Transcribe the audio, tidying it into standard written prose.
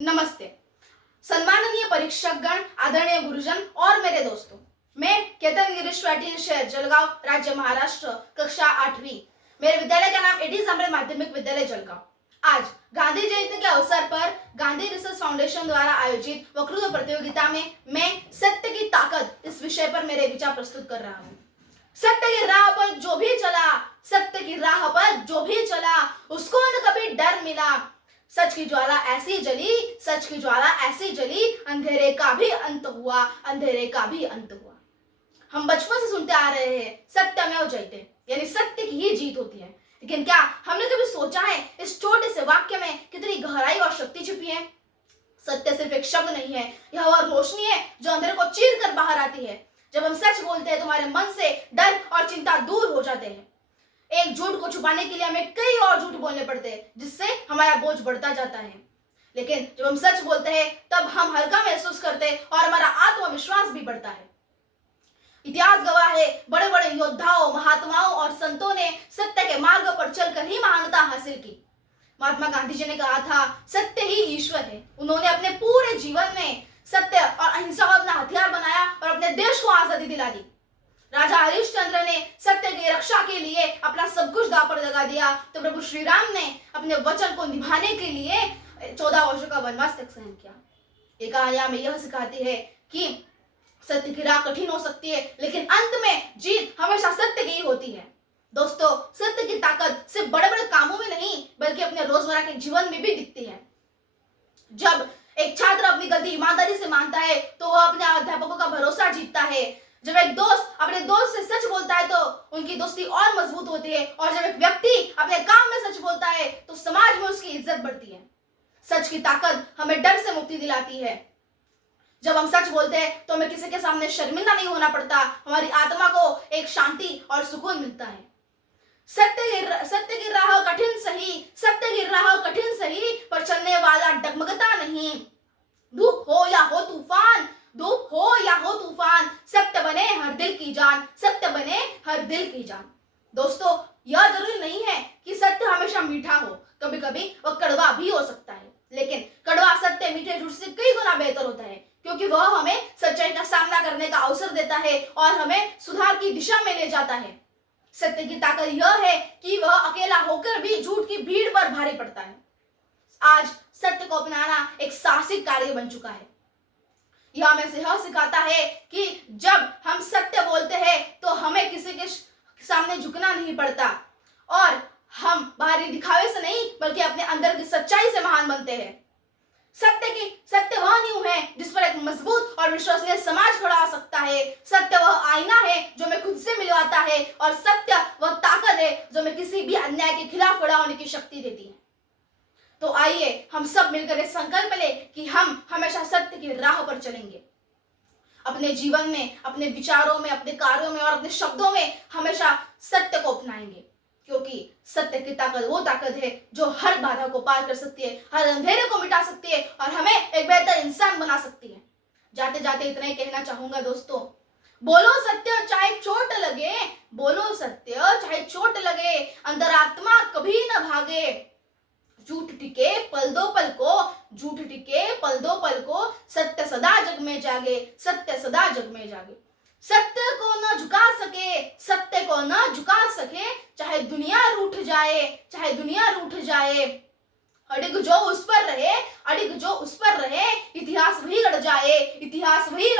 नमस्ते। सम्माननीय परीक्षकगण, आदरणीय गुरुजन और मेरे दोस्तों, मैं केतन गिरीश पाटिल, शहर जलगांव, राज्य महाराष्ट्र, कक्षा 8वीं। मेरे विद्यालय का नाम एडी जांभरे माध्यमिक विद्यालय जलगांव। आज गांधी जयंती के अवसर पर गांधी रिसर्च फाउंडेशन द्वारा आयोजित वक्तृत्व प्रतियोगिता में मैं सत्य की ताकत इस विषय पर मेरे विचार प्रस्तुत कर रहा हूँ। सत्य की राह पर जो भी चला, सत्य की राह पर जो भी चला, उसको न कभी डर मिला। सच की ज्वाला ऐसी जली, सच की ज्वाला ऐसी जली, अंधेरे का भी अंत हुआ, अंधेरे का भी अंत हुआ। हम बचपन से सुनते आ रहे हैं, सत्यमेव जयते, यानी सत्य की ही जीत होती है। लेकिन क्या हमने कभी सोचा है इस छोटे से वाक्य में कितनी गहराई और शक्ति छिपी है? सत्य सिर्फ एक शब्द नहीं है, यह वह रोशनी है जो अंधेरे को चीर कर बाहर आती है। जब हम सच बोलते हैं, तुम्हारे मन से डर और चिंता दूर हो जाते हैं। एक झूठ को छुपाने के लिए हमें कई और झूठ बोलने पड़ते हैं, जिससे हमारा बोझ बढ़ता जाता है। लेकिन जब हम सच बोलते हैं, तब हम हल्का महसूस करते हैं और हमारा आत्मविश्वास भी बढ़ता है। इतिहास गवाह है, बड़े बड़े योद्धाओं, महात्माओं और संतों ने सत्य के मार्ग पर चलकर ही महानता हासिल की। महात्मा गांधी जी ने कहा था, सत्य ही ईश्वर है। उन्होंने अपने पूरे जीवन में सत्य और अहिंसा को अपना हथियार बनाया और अपने देश को आजादी दिला दी। राजा हरिश्चंद्र ने सत्य की रक्षा के लिए अपना सब कुछ दांव पर लगा दिया, तो प्रभु श्री राम ने अपने वचन को निभाने के लिए 14 वर्षों का वनवास तक सहन किया। ये कहानी हमें यह सिखाती है कि सत्य की राह कठिन हो सकती है, लेकिन अंत में जीत हमेशा सत्य की ही होती है। दोस्तों, सत्य की ताकत सिर्फ बड़े बड़े कामों में नहीं, बल्कि अपने रोजमर्रा के जीवन में भी दिखती है। जब एक छात्र अपनी गलती ईमानदारी से मानता है, तो वह अपने अध्यापकों का भरोसा जीतता है। जब एक दोस्त अपने दोस्त से सच बोलता है, तो उनकी दोस्ती और मजबूत होती है। और जब एक व्यक्ति अपने काम में सच बोलता है, तो समाज में उसकी इज्जत बढ़ती है। सच की ताकत हमें डर से मुक्ति दिलाती है। जब हम सच बोलते हैं, तो हमें किसी के सामने शर्मिंदा नहीं होना पड़ता। हमारी आत्मा को एक शांति और सुकून मिलता है। सत्य की राह कठिन सही, सत्य की राह कठिन सही, पर चलने वाला डगमगता नहीं। धूप हो या हो तूफान, धूप हो या हो तूफान, सत्य बने हर दिल की जान, सत्य बने हर दिल की जान। दोस्तों, यह जरूरी नहीं है कि सत्य हमेशा मीठा हो। कभी कभी वह कड़वा भी हो सकता है, लेकिन कड़वा सत्य मीठे झूठ से कई गुना बेहतर होता है, क्योंकि वह हमें सच्चाई का सामना करने का अवसर देता है और हमें सुधार की दिशा में ले जाता है। सत्य की ताकत यह है कि वह अकेला होकर भी झूठ की भीड़ पर भारी पड़ता है। आज सत्य को अपनाना एक साहसिक कार्य बन चुका है। यह हमें यह सिखाता है कि जब हम सत्य बोलते हैं, तो हमें किसी के सामने झुकना नहीं पड़ता और हम बाहरी दिखावे से नहीं, बल्कि अपने अंदर की सच्चाई से महान बनते हैं। सत्य वह नींव है जिस पर एक मजबूत और विश्वसनीय समाज खड़ा हो सकता है। सत्य वह आईना है जो हमें खुद से मिलवाता है, और सत्य वह ताकत है जो हमें किसी भी अन्याय के खिलाफ खड़ा होने की शक्ति देती है। तो आइए हम सब मिलकर एक संकल्प लें कि हम हमेशा सत्य की राह पर चलेंगे। अपने जीवन में, अपने विचारों में, अपने कार्यों में और अपने शब्दों में हमेशा सत्य को अपनाएंगे, क्योंकि सत्य की ताकत वो ताकत है जो हर बाधा को पार कर सकती है, हर अंधेरे को मिटा सकती है और हमें एक बेहतर इंसान बना सकती है। जाते जाते इतना ही कहना चाहूंगा दोस्तों, बोलो सत्य चाहे चोट लगे, बोलो सत्य चाहे चोट लगे, अंतरात्मा कभी न भागे। झूठ टिके पल दो पल को, झूठ टिके पल दो पल को, सत्य सदा जग में जागे, सत्य सदा जग में जागे। सत्य को न झुका सके, सत्य को न झुका सके, चाहे दुनिया रूठ जाए, चाहे दुनिया रूठ जाए। अड़िग जो उस पर रहे, अड़िग जो उस पर रहे, इतिहास वही गढ़ जाए, इतिहास वही